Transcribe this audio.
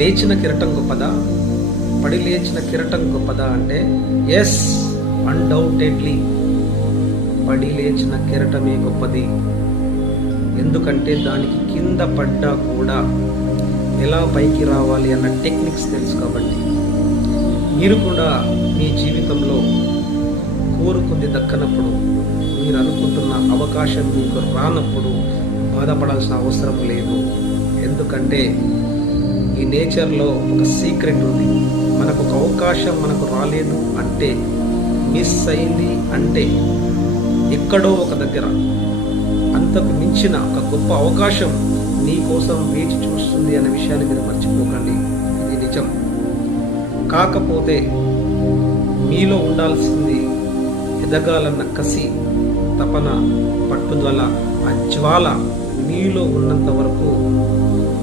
లేచిన కిరీటం గొప్పదా, పడి లేచిన కిరీటం గొప్పదా అంటే ఎస్, అన్డౌటెడ్లీ పడి లేచిన కిరీటమే గొప్పది. ఎందుకంటే దానికి కింద పడ్డా కూడా ఎలా పైకి రావాలి అన్న టెక్నిక్స్ తెలుసు. కాబట్టి మీరు కూడా మీ జీవితంలో కోరుకుంది దక్కనప్పుడు, మీరు అనుకుంటున్న అవకాశం మీకు రానప్పుడు బాధపడాల్సిన అవసరం లేదు. ఎందుకంటే ఈ నేచర్లో ఒక సీక్రెట్ ఉంది. మనకు ఒక అవకాశం మనకు రాలేదు అంటే, మిస్ అయింది అంటే ఎక్కడో ఒక దగ్గర అంతకు మించిన ఒక గొప్ప అవకాశం నీ కోసం వేచి చూస్తుంది అనే విషయాన్ని మీరు మర్చిపోకండి. ఇది నిజం. కాకపోతే మీలో ఉండాల్సింది ఎదగాలన్న కసి, తపన, పట్టుదల, ఆ జ్వాల మీలో ఉన్నంత వరకు